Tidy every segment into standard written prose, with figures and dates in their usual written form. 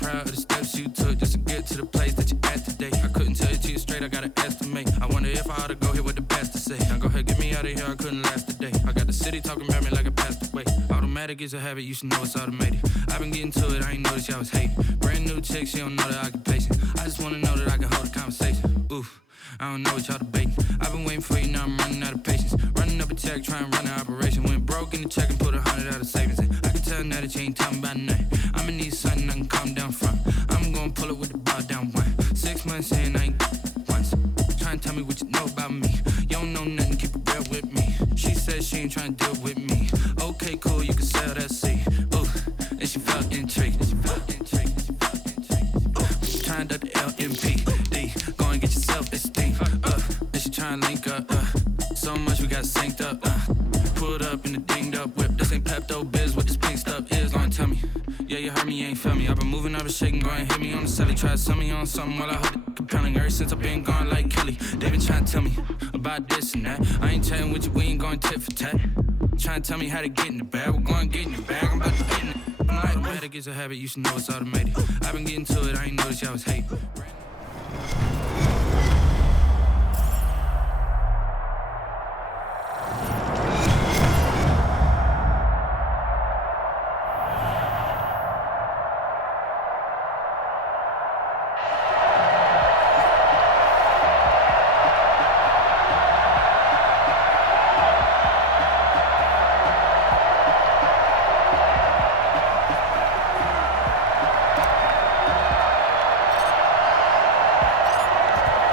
proud of the steps you took just to get to the place that you're at today. I couldn't tell it to you straight, I gotta estimate. I wonder if I ought to go here with the best to say. Now go ahead, get me out of here, I couldn't last a day. I got the city talking about me like I passed away. Automatic is a habit, you should know it's automated. I've been getting to it, I ain't noticed y'all was hating. Brand new chick, she don't know the occupation. I just wanna know that I can hold a conversation. Oof, I don't know what y'all debating. I've been waiting for you, now I'm running out of patience. Running up a check, trying to run an operation. Went broke in the check and put 100 out of savings in. I can tell now that you ain't talking about nothing. I'ma need something I can calm down from. I'm gonna pull it with the bar down one. 6 months in, I ain't once. Trying to tell me what you know about me. You don't know nothing, keep it real with me. She said she ain't trying to deal with me. Okay, cool, you can sell that seed. Ooh, and she felt intrigued. Trying to the LMPD. Go and get your self-esteem. And she trying to link up. So much we got synced up. Pulled up in the dinged up whip. This ain't Pepto-Biz, what this pink stuff is. Long tell me. Yeah, you heard me, you ain't feel me. I've been moving, I've been shaking, go and hit me on the celly. Try to sell me on something while I hold it compelling. Ever since I've been gone like Kelly. They been trying to tell me about this and that. I ain't chatting with you, we ain't going tit for tat. Trying to tell me how to get in the bag. We're going to get in the bag, I'm about to get in it. I'm like, automatic is a habit, you should know it's automated. I've been getting to it, I ain't noticed y'all was hating.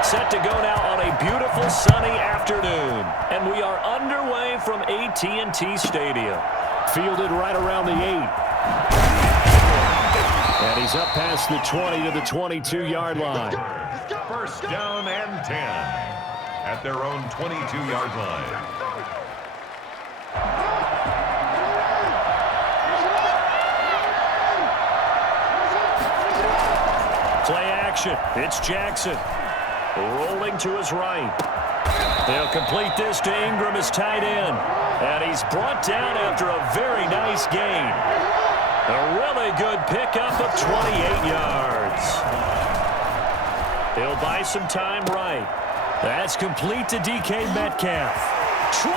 Set to go now on a beautiful sunny afternoon. And we are underway from AT&T Stadium. Fielded right around the 8. And he's up past the 20 to the 22-yard line. First down and 10 at their own 22-yard line. Play action. It's Jackson. Rolling to his right. They'll complete this to Ingram, his tight end. And he's brought down after a very nice gain. A really good pickup of 28 yards. He'll buy some time right. That's complete to DK Metcalf. 20!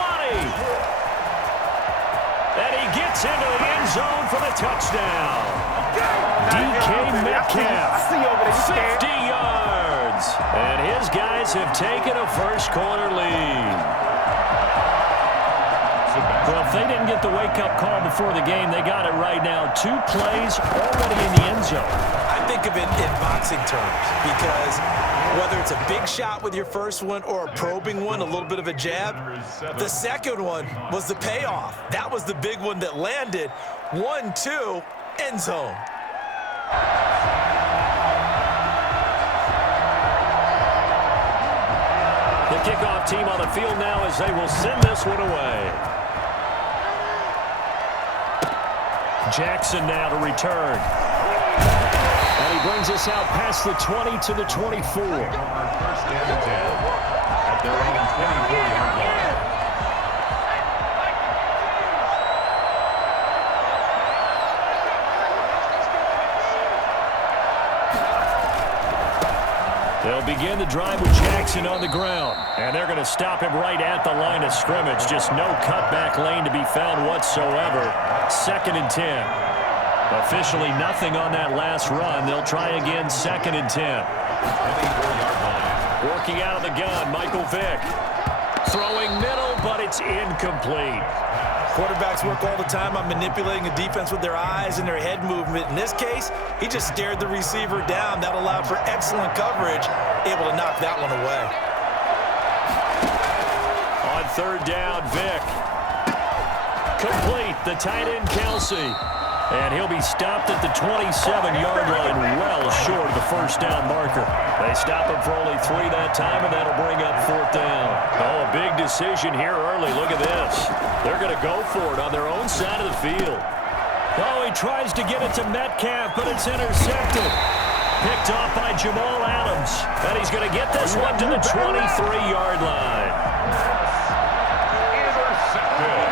And he gets into the end zone for the touchdown. DK Metcalf, 50 yards. And his guys have taken a first-quarter lead. Well, if they didn't get the wake-up call before the game, they got it right now. 2 plays already in the end zone. I think of it in boxing terms because whether it's a big shot with your first one or a probing one, a little bit of a jab, the second one was the payoff. That was the big one that landed. 1-2, end zone. The kickoff team on the field now as they will send this one away. Jackson now to return. And he brings us out past the 20 to the 24. First and 10 at their own 24-yard line. They'll begin the drive with Jackson on the ground. And they're going to stop him right at the line of scrimmage. Just no cutback lane to be found whatsoever. 2nd and 10. Officially nothing on that last run. They'll try again 2nd and 10. 24-yard line. Working out of the gun, Michael Vick. Throwing middle, but it's incomplete. Quarterbacks work all the time on manipulating a defense with their eyes and their head movement. In this case, he just stared the receiver down. That allowed for excellent coverage, able to knock that one away. On 3rd down, Vick. Complete, the tight end, Kelsey. And he'll be stopped at the 27-yard line, well short of the first down marker. They stop him for only 3 that time, and that'll bring up 4th down. Oh, a big decision here early. Look at this. They're going to go for it on their own side of the field. Oh, he tries to get it to Metcalf, but it's intercepted. Picked off by Jamal Adams. And he's going to get this one to the 23-yard line. Intercepted.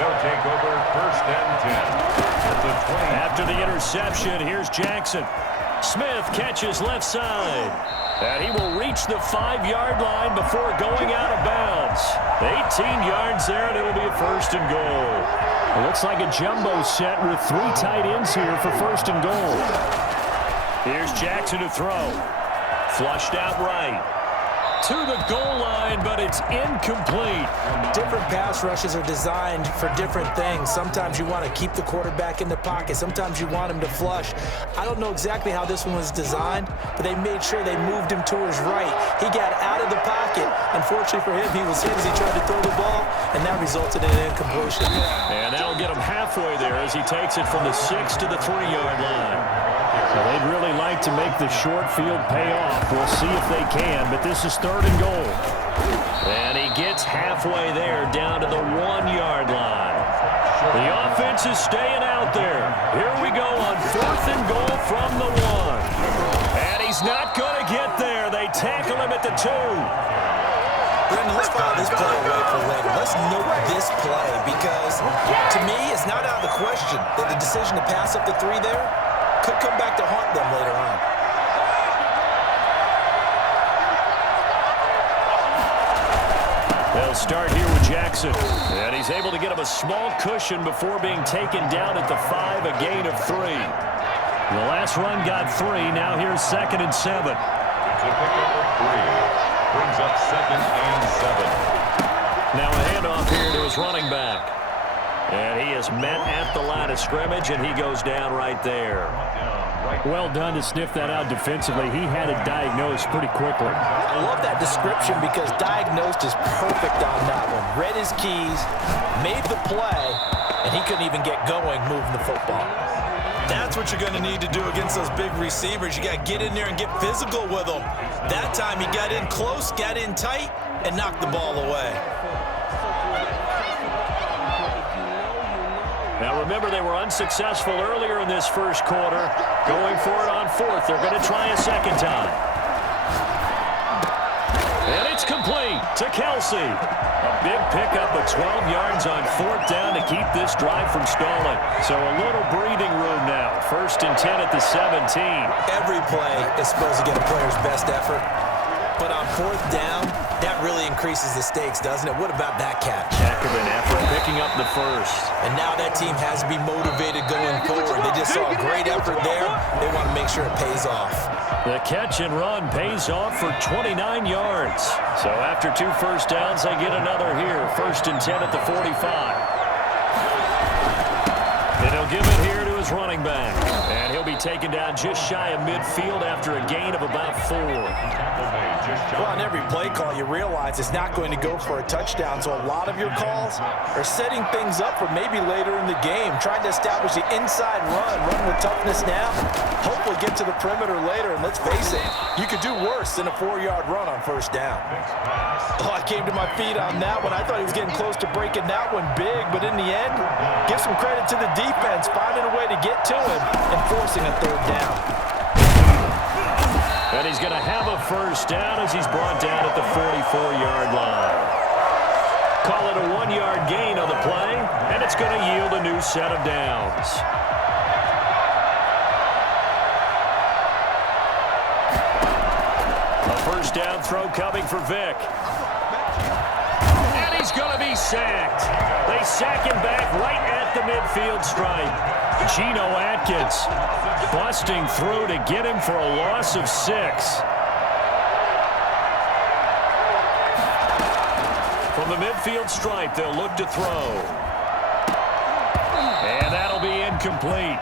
They'll take over 1st and 10. At the 20. After the interception, here's Jackson. Smith catches left side. And he will reach the 5-yard line before going out of bounds. 18 yards there, and it'll be a 1st and goal. It looks like a jumbo set with 3 tight ends here for 1st and goal. Here's Jackson to throw. Flushed out right. To the goal line, but it's incomplete. Different pass rushes are designed for different things. Sometimes you want to keep the quarterback in the pocket. Sometimes you want him to flush. I don't know exactly how this one was designed, but they made sure they moved him to his right. He got out of the pocket. Unfortunately for him, he was hit as he tried to throw the ball, and that resulted in an incompletion. And that'll get him halfway there as he takes it from the 6 to the 3-yard line. Well, they'd really like to make the short field pay off. We'll see if they can, but this is 3rd and goal. And he gets halfway there down to the 1-yard line. The offense is staying out there. Here we go on 4th and goal from the 1. And he's not going to get there. They tackle him at the 2. Brendan, let's file this play away for later. Let's note this play because, to me, it's not out of the question that the decision to pass up the 3 there could come back to haunt them later on. They'll start here with Jackson. And he's able to get him a small cushion before being taken down at the 5, a gain of 3. The last run got 3. Now here's 2nd and 7. It's a pickup of 3. Brings up 2nd and 7. Now a handoff here to his running back. And he is met at the line of scrimmage, and he goes down right there. Well done to sniff that out defensively. He had it diagnosed pretty quickly. I love that description because diagnosed is perfect on that one. Read his keys, made the play, and he couldn't even get going moving the football. That's what you're going to need to do against those big receivers. You got to get in there and get physical with them. That time he got in close, got in tight, and knocked the ball away. Now remember, they were unsuccessful earlier in this first quarter. Going for it on 4th. They're going to try a 2nd time. And it's complete to Kelsey. A big pickup of 12 yards on 4th down to keep this drive from stalling. So a little breathing room now. 1st and 10 at the 17. Every play is supposed to get a player's best effort. But on 4th down, that really increases the stakes, doesn't it? What about that catch? Heck of an effort, picking up the 1st. And now that team has to be motivated going forward. They just saw a great effort there. They want to make sure it pays off. The catch and run pays off for 29 yards. So after 2 first downs, they get another here. 1st and 10 at the 45. And he'll give it here to his running back. And he'll be taken down just shy of midfield after a gain of about 4. Well, on every play call, you realize it's not going to go for a touchdown, so a lot of your calls are setting things up for maybe later in the game, trying to establish the inside run with toughness now, hopefully get to the perimeter later, and let's face it, you could do worse than a 4-yard run on 1st down. Oh, I came to my feet on that one. I thought he was getting close to breaking that one big, but in the end, give some credit to the defense, finding a way to get to him and forcing a 3rd down. And he's going to have a 1st down as he's brought down at the 44-yard line. Call it a 1-yard gain on the play, and it's going to yield a new set of downs. A 1st down throw coming for Vick. And he's going to be sacked. They sack him back right at the midfield stripe. Geno Atkins busting through to get him for a loss of 6. From the midfield stripe, they'll look to throw. And that'll be incomplete.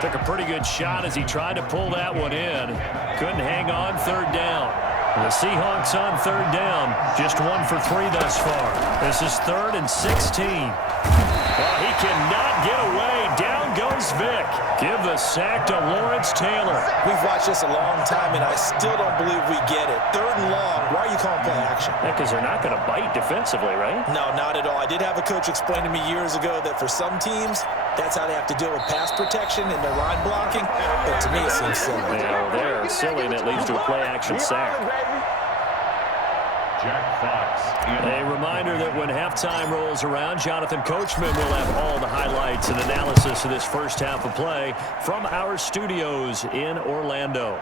Took a pretty good shot as he tried to pull that one in. Couldn't hang on 3rd down. The Seahawks on 3rd down. Just 1 for 3 thus far. This is 3rd and 16. Well, he cannot get away. Down goes Vick. Give the sack to Lawrence Taylor. We've watched this a long time, and I still don't believe we get it. 3rd and long. Why are you calling play action? Yeah, because they're not going to bite defensively, right? No, not at all. I did have a coach explain to me years ago that for some teams, that's how they have to deal with pass protection and their line blocking. But to me, it seems silly. Yeah, well, they're silly, and it leads to a play-action sack. Jack Fox. A reminder that when halftime rolls around, Jonathan Coachman will have all the highlights and analysis of this first half of play from our studios in Orlando.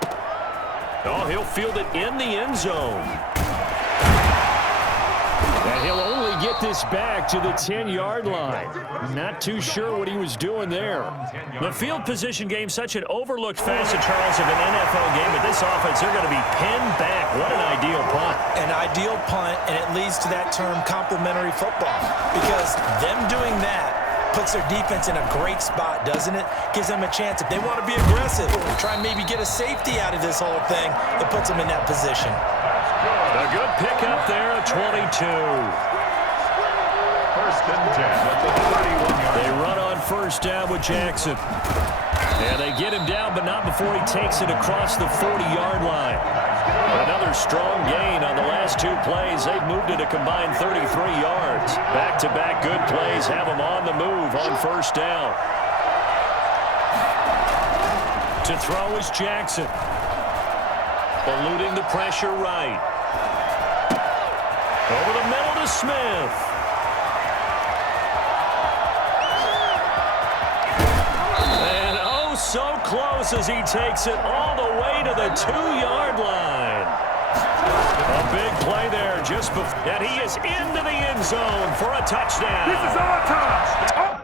Oh, he'll field it in the end zone. And he'll only get this back to the 10-yard line. Not too sure what he was doing there. The field position game, such an overlooked facet, Charles, of an NFL game. But this offense, they're going to be pinned back. What an ideal punt. An ideal punt, and it leads to that term complementary football. Because them doing that puts their defense in a great spot, doesn't it? Gives them a chance. If they want to be aggressive, try and maybe get a safety out of this whole thing, it puts them in that position. A good pickup there at 22. First and 10 at the 31-yard. They run on first down with Jackson. And they get him down, but not before he takes it across the 40-yard line. Another strong gain on the last two plays. They've moved it a combined 33 yards. Back-to-back good plays have them on the move on first down. To throw is Jackson. Eluding the pressure right. Over the middle to Smith. And oh, so close as he takes it all the way to the 2-yard line. A big play there just before. And he is into the end zone for a touchdown. This is our time.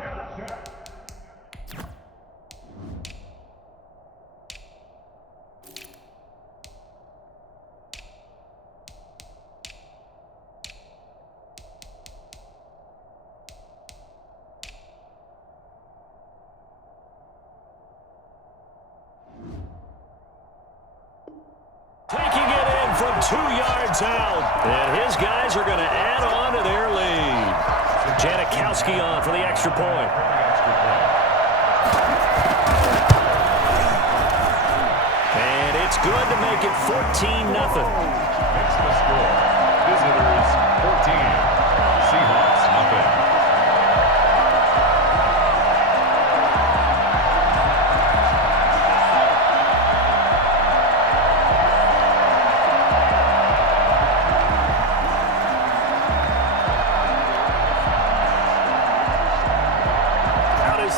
Taking it in from 2 yards out. And his guys are going to add on to their lead. Janikowski on for the extra point. And it's good to make it 14-0. Makes the score. Visitors 14. Seahawks nothing.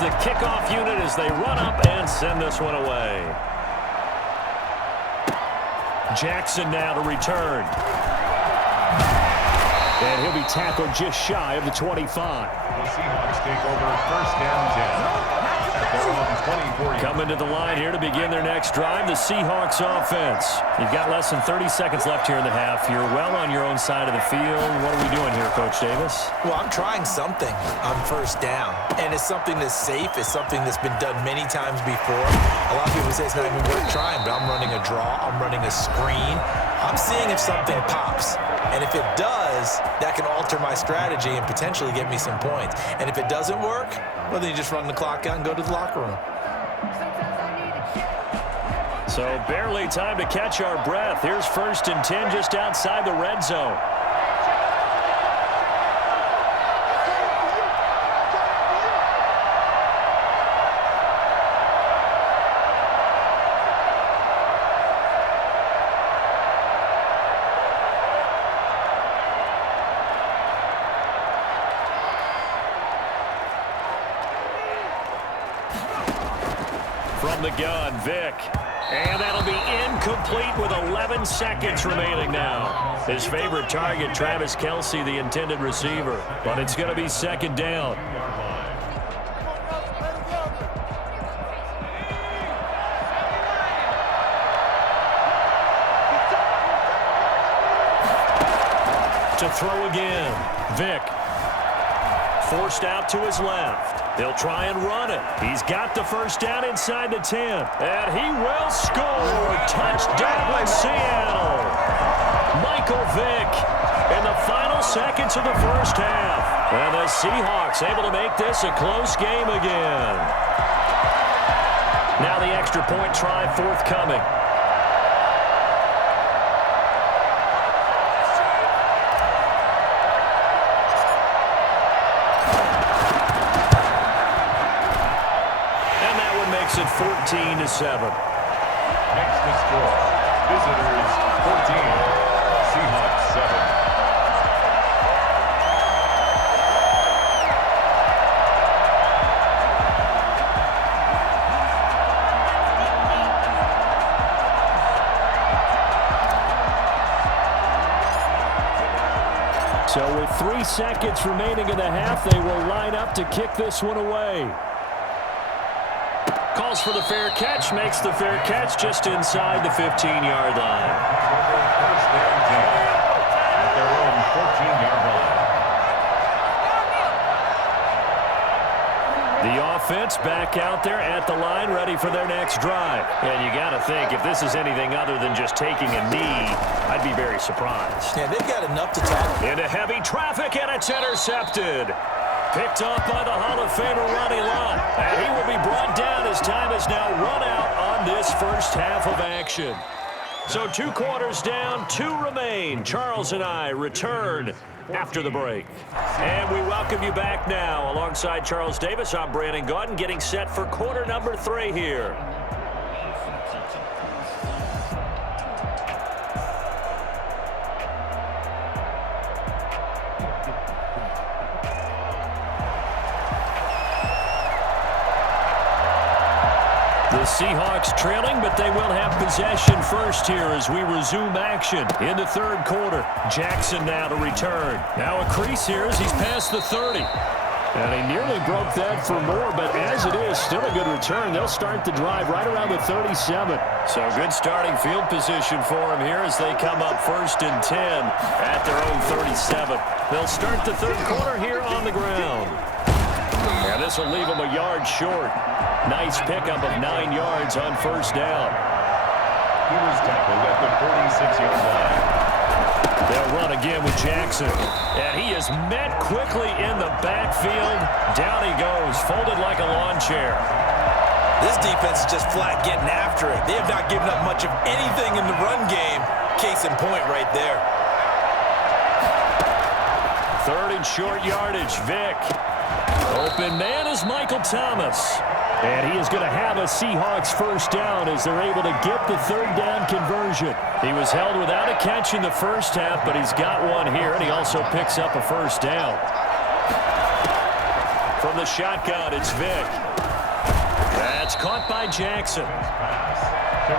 The kickoff unit as they run up and send this one away. Jackson now to return. And he'll be tackled just shy of the 25. The Seahawks take over first and 10. At their own 24. Coming to the line here to begin their next drive, the Seahawks offense. You've got less than 30 seconds left here in the half. You're well on your own side of the field. What are we doing here, Coach Davis? Well, I'm trying something on first down, and it's something that's safe. It's something that's been done many times before. A lot of people say it's not even worth trying, but I'm running a draw. I'm running a screen. I'm seeing if something pops. And if it does, that can alter my strategy and potentially get me some points. And if it doesn't work, well, then you just run the clock out and go to the locker room. So barely time to catch our breath. Here's first and 10 just outside the red zone. From the gun, Vick. And that'll be incomplete with 11 seconds remaining now. His favorite target, Travis Kelce, the intended receiver. But it's going to be second down. To throw again, Vick. Forced out to his left. They'll try and run it. He's got the first down inside the 10. And he will score. Touchdown, Seattle. Michael Vick in the final seconds of the first half. And the Seahawks able to make this a close game again. Now the extra point try forthcoming. At 14-7. Makes the score. Visitors 14. Seahawks 7. So with 3 seconds remaining in the half, they will line up to kick this one away. Calls for the fair catch, makes the fair catch just inside the 15-yard line. First down 10 at their own 14-yard line. The offense back out there at the line, ready for their next drive. And you got to think, if this is anything other than just taking a knee, I'd be very surprised. Yeah, they've got enough to tackle. Into heavy traffic, and it's intercepted. Picked off by the Hall of Famer Ronnie Lott. And he will be brought down as time is now run out on this first half of action. So 2 quarters down, 2 remain. Charles and I return after the break. And we welcome you back now. Alongside Charles Davis, I'm Brandon Gaudin, getting set for quarter number 3 here. The Seahawks trailing, but they will have possession first here as we resume action in the 3rd quarter. Jackson now to return. Now a crease here as he's past the 30. And he nearly broke that for more, but as it is, still a good return. They'll start the drive right around the 37. So good starting field position for him here as they come up 1st and 10 at their own 37. They'll start the 3rd quarter here on the ground. And this will leave them a yard short. Nice pickup of 9 yards on 1st down. He was tackled at the 46-yard line. They'll run again with Jackson. And he is met quickly in the backfield. Down he goes, folded like a lawn chair. This defense is just flat getting after it. They have not given up much of anything in the run game. Case in point right there. 3rd and short yardage, Vick. Open man is Michael Thomas. And he is going to have a Seahawks 1st down as they're able to get the 3rd down conversion. He was held without a catch in the 1st half, but he's got one here, and he also picks up a 1st down. From the shotgun, it's Vick. That's caught by Jackson.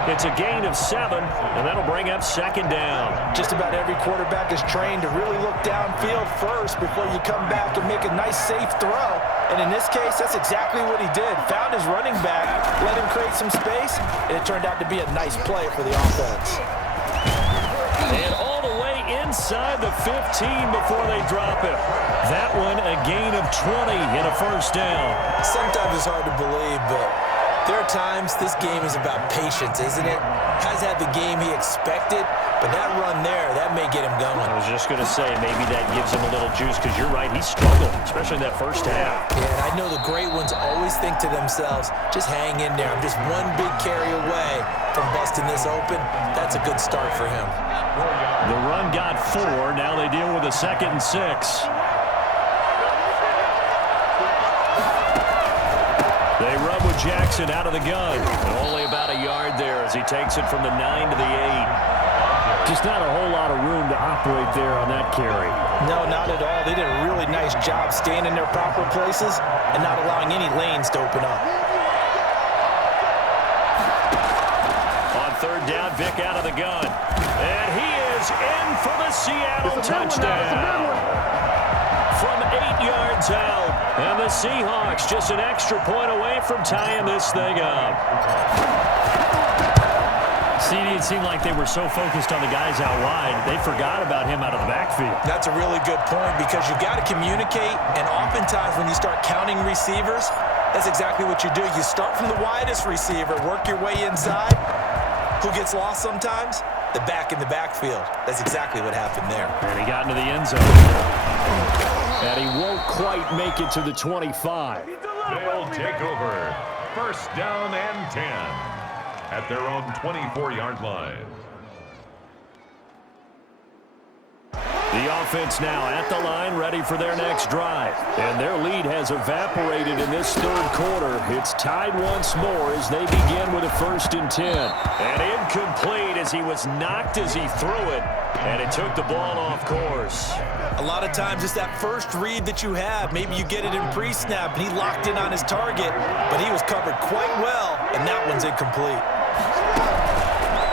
It's a gain of 7, and that'll bring up 2nd down. Just about every quarterback is trained to really look downfield first before you come back and make a nice, safe throw. And in this case, that's exactly what he did. Found his running back, let him create some space, and it turned out to be a nice play for the offense. And all the way inside the 15 before they drop it. That one, a gain of 20 in a 1st down. Sometimes it's hard to believe, but there are times this game is about patience, isn't it? Has had the game he expected, but that run there, that may get him going. I was just going to say, maybe that gives him a little juice, because you're right, he struggled, especially in that 1st half. Yeah, and I know the great ones always think to themselves, just hang in there. I'm just one big carry away from busting this open. That's a good start for him. The run got 4. Now they deal with a 2nd and 6. They run with Jackson out of the gun. And only about a yard there as he takes it from the 9 to the 8. Just not a whole lot of room to operate there on that carry. No, not at all. They did a really nice job staying in their proper places and not allowing any lanes to open up. On 3rd down, Vick out of the gun. And he is in for the Seattle touchdown. From 8 yards out. And the Seahawks just an extra point away from tying this thing up. CD, it seemed like they were so focused on the guys out wide, they forgot about him out of the backfield. That's a really good point because you got to communicate, and oftentimes when you start counting receivers, that's exactly what you do. You start from the widest receiver, work your way inside. Who gets lost sometimes? The back in the backfield. That's exactly what happened there. And he got into the end zone. And he won't quite make it to the 25. They'll take over. 1st down and 10 at their own 24-yard line. The offense now at the line, ready for their next drive. And their lead has evaporated in this 3rd quarter. It's tied once more as they begin with a 1st and 10. And incomplete as he was knocked as he threw it. And it took the ball off course. A lot of times it's that first read that you have. Maybe you get it in pre-snap and he locked in on his target, but he was covered quite well, and that one's incomplete.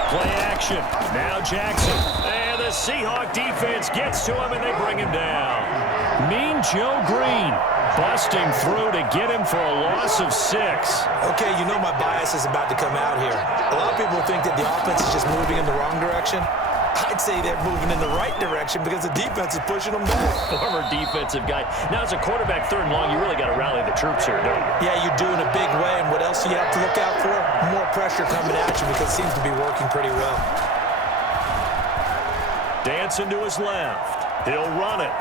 Play action. Now Jackson. And the the Seahawk defense gets to him, and they bring him down. Mean Joe Green busting through to get him for a loss of 6. Okay, you know my bias is about to come out here. A lot of people think that the offense is just moving in the wrong direction. I'd say they're moving in the right direction because the defense is pushing them back. Former defensive guy. Now, as a quarterback, 3rd and long, you really got to rally the troops here, don't you? Yeah, you do in a big way. And what else do you have to look out for? More pressure coming at you because it seems to be working pretty well. Dancing to his left. He'll run it.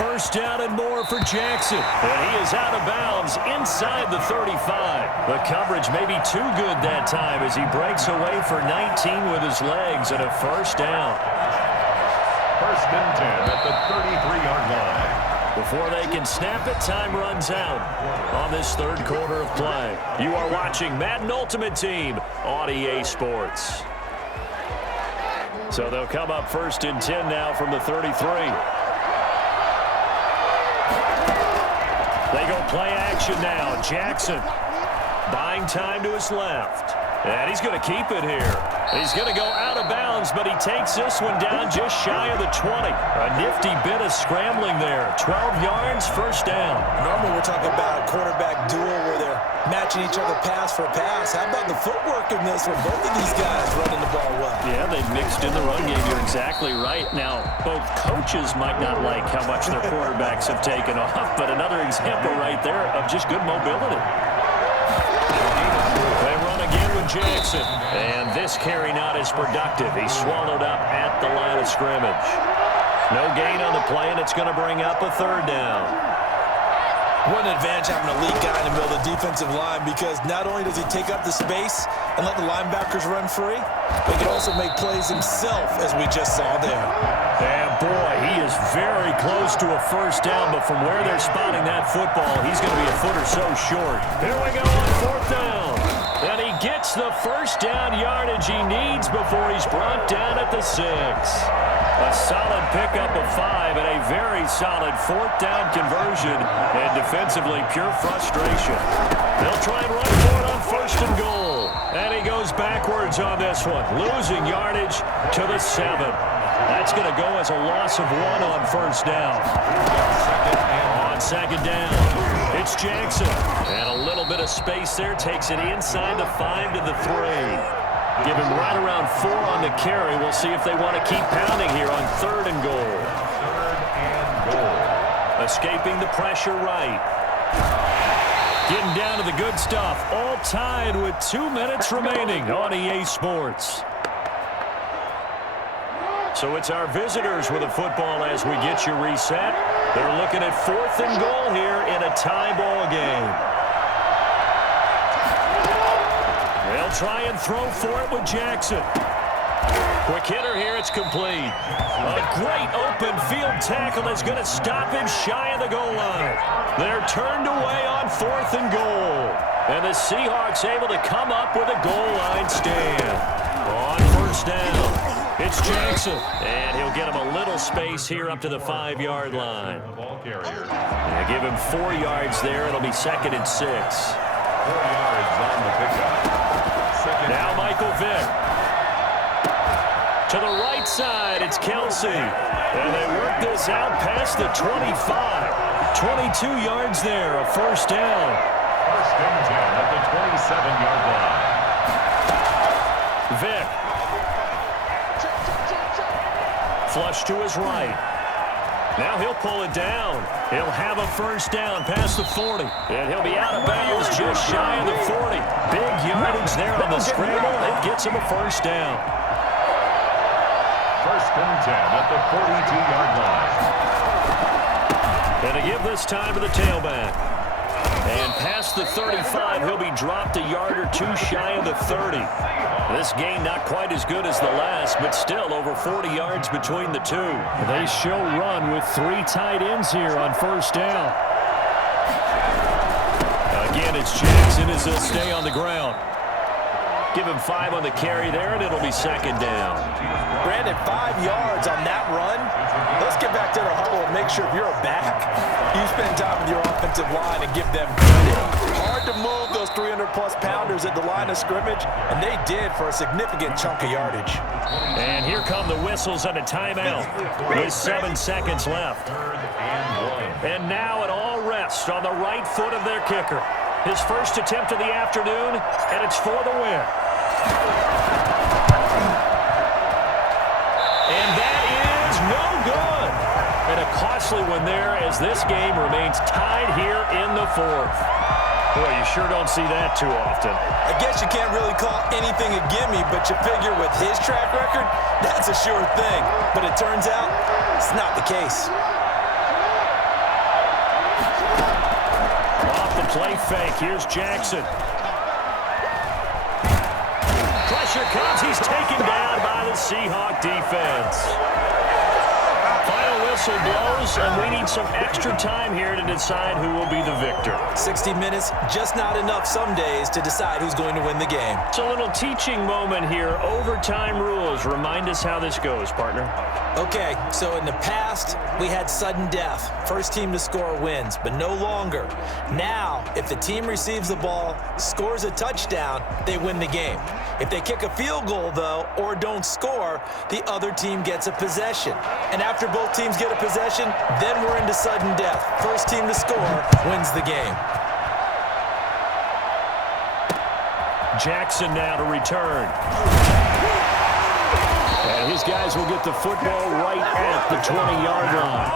1st down and more for Jackson. And he is out of bounds inside the 35. The coverage may be too good that time as he breaks away for 19 with his legs and a 1st down. 1st and 10 at the 33-yard line. Before they can snap it, time runs out on this 3rd quarter of play. You are watching Madden Ultimate Team on EA Sports. So they'll come up 1st and 10 now from the 33. They go play action now. Jackson buying time to his left. And he's going to keep it here. He's going to go out of bounds, but he takes this one down just shy of the 20. A nifty bit of scrambling there. 12 yards, 1st down. Normally we're talking about a quarterback duel where they're matching each other pass for pass. How about the footwork in this one? Both of these guys running the ball well. Yeah, they've mixed in the run game. You're exactly right. Now, both coaches might not like how much their quarterbacks have taken off, but another example right there of just good mobility. They run again with Jackson. And this carry not as productive. He's swallowed up at the line of scrimmage. No gain on the play, and it's going to bring up a 3rd down. One advantage having an elite guy in the middle of the defensive line because not only does he take up the space and let the linebackers run free, but he can also make plays himself, as we just saw there. And boy, he is very close to a 1st down, but from where they're spotting that football, he's going to be a foot or so short. Here we go on 4th down. And he gets the 1st down yardage he needs before he's brought down at the 6. A solid pickup of 5 and a very solid 4th down conversion, and defensively pure frustration. They'll try and run for it on 1st and goal. And he goes backwards on this one, losing yardage to the 7. That's going to go as a loss of 1 on 1st down. On 2nd down, it's Jackson. And a little bit of space there, takes it inside the 5 to the 3. Give him right around 4 on the carry. We'll see if they want to keep pounding here on 3rd and goal. 3rd and goal. Escaping the pressure right. Getting down to the good stuff. All tied with 2 minutes remaining on EA Sports. So it's our visitors with the football as we get you reset. They're looking at 4th and goal here in a tie ball game. They'll try and throw for it with Jackson. Quick hitter here, it's complete. A great open field tackle is going to stop him shy of the goal line. They're turned away on 4th and goal. And the Seahawks able to come up with a goal line stand. On 1st down, it's Jackson. And he'll get him a little space here up to the 5-yard line. They give him 4 yards there. It'll be 2nd and 6. 4 yards on the pickup. Now Michael Vick. To the right side, it's Kelsey. And they work this out past the 25. 22 yards there, a 1st down. 1st and 10 at the 27-yard line. Vick. Flush to his right. Now he'll pull it down. He'll have a 1st down past the 40. And he'll be out of bounds just shy of the 40. Big yardage there on the scramble. It gets him a 1st down. 1st and 10 at the 42-yard line. And to give this time to the tailback. And past the 35, he'll be dropped a yard or 2 shy of the 30. This gain not quite as good as the last, but still over 40 yards between the two. They show run with 3 tight ends here on 1st down. Again, it's Jackson as he'll stay on the ground. Give him 5 on the carry there, and it'll be second down. Brandon, 5 yards on that run. Let's get back to the huddle and make sure if you're a back, you spend time with your offensive line and give them credit. Hard to move those 300-plus pounders at the line of scrimmage, and they did for a significant chunk of yardage. And here come the whistles and a timeout with 7 seconds left. And now it all rests on the right foot of their kicker. His first attempt of the afternoon, and it's for the win. And that is no good. And a costly one there as this game remains tied here in the 4th. Boy, you sure don't see that too often. I guess you can't really call anything a gimme, but you figure with his track record, that's a sure thing. But it turns out it's not the case. Off the play fake, here's Jackson. Pressure comes, he's taken down by the Seahawk defense. Final whistle blows, and we need some extra time here to decide who will be the victor. 60 minutes, just not enough some days to decide who's going to win the game. It's a little teaching moment here. Overtime rules. Remind us how this goes, partner. Okay, so in the past, we had sudden death. First team to score wins, but no longer. Now, if the team receives the ball, scores a touchdown, they win the game. If they kick a field goal, though, or don't score, the other team gets a possession. And after both teams get a possession, then we're into sudden death. First team to score wins the game. Jackson now to return. And his guys will get the football right at the 20-yard line.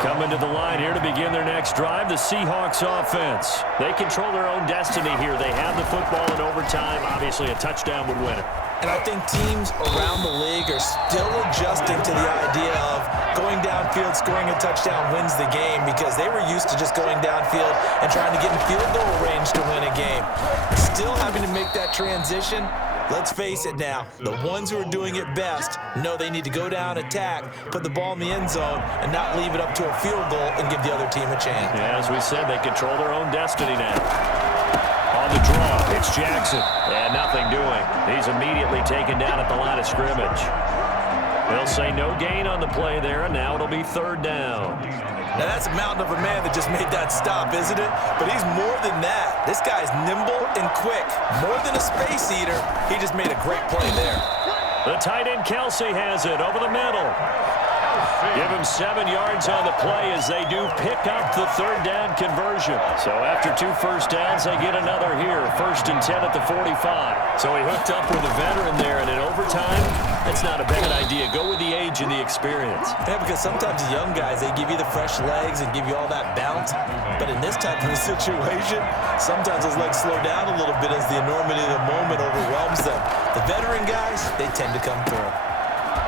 Coming to the line here to begin their next drive, the Seahawks offense. They control their own destiny here. They have the football in overtime. Obviously, a touchdown would win it. And I think teams around the league are still adjusting to the idea of going downfield, scoring a touchdown wins the game, because they were used to just going downfield and trying to get in field goal range to win a game. Still having to make that transition. Let's face it now, the ones who are doing it best know they need to go down, attack, put the ball in the end zone, and not leave it up to a field goal and give the other team a chance. Yeah, as we said, they control their own destiny now. On the draw, it's Jackson. And nothing doing. He's immediately taken down at the line of scrimmage. They'll say no gain on the play there, and now it'll be 3rd down. Now, that's a mountain of a man that just made that stop, isn't it? But he's more than that. This guy's nimble and quick. More than a space eater, he just made a great play there. The tight end Kelsey has it over the middle. Give him 7 yards on the play as they do pick up the 3rd down conversion. So after 2 first downs, they get another here. 1st and 10 at the 45. So he hooked up with a veteran there, and in overtime, that's not a bad idea. Go with the age and the experience. Yeah, because sometimes the young guys, they give you the fresh legs and give you all that bounce. But in this type of a situation, sometimes those legs slow down a little bit as the enormity of the moment overwhelms them. The veteran guys, they tend to come through.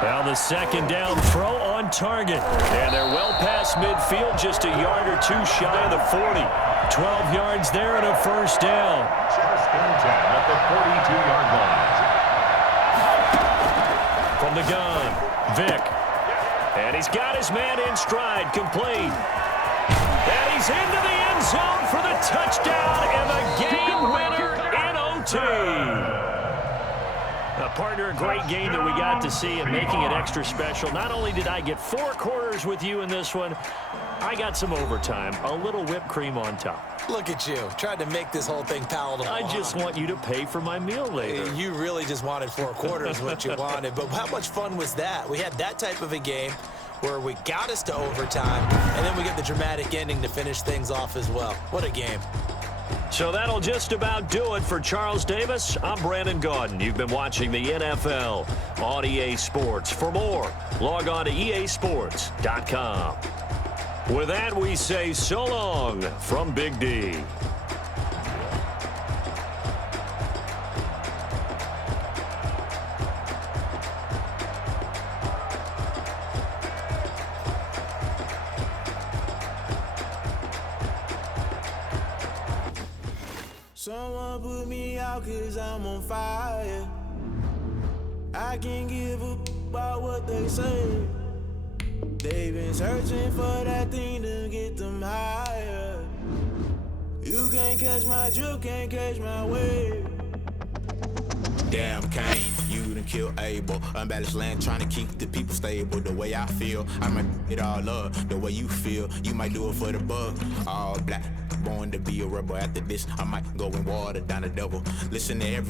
Now the 2nd down throw on target. And they're well past midfield, just a yard or 2 shy of the 40. 12 yards there and a 1st down. First and 10 at the 42-yard line. From the gun, Vick. And he's got his man in stride, complete. And he's into the end zone for the touchdown and the game winner in OT. Partner, a great game that we got to see and making it extra special. Not only did I get 4 quarters with you in this one, I got some overtime, a little whipped cream on top. Look at you, tried to make this whole thing palatable. I just want you to pay for my meal later. You really just wanted 4 quarters, what you wanted. But how much fun was that? We had that type of a game where we got us to overtime, and then we get the dramatic ending to finish things off as well. What a game. So that'll just about do it for Charles Davis. I'm Brandon Gaudin. You've been watching the NFL on EA Sports. For more, log on to easports.com. With that, we say so long from Big D. Someone put me out 'cause I'm on fire. I can't give a about what they say. They've been searching for that thing to get them higher. You can't catch my drift, can't catch my wave. Damn Kane, you done killed Abel. Unbalanced land, trying to keep the people stable. The way I feel, I might it all up. The way you feel, you might do it for the bug. All black, born to be a rebel. After this, I might go and water down the devil. Listen to every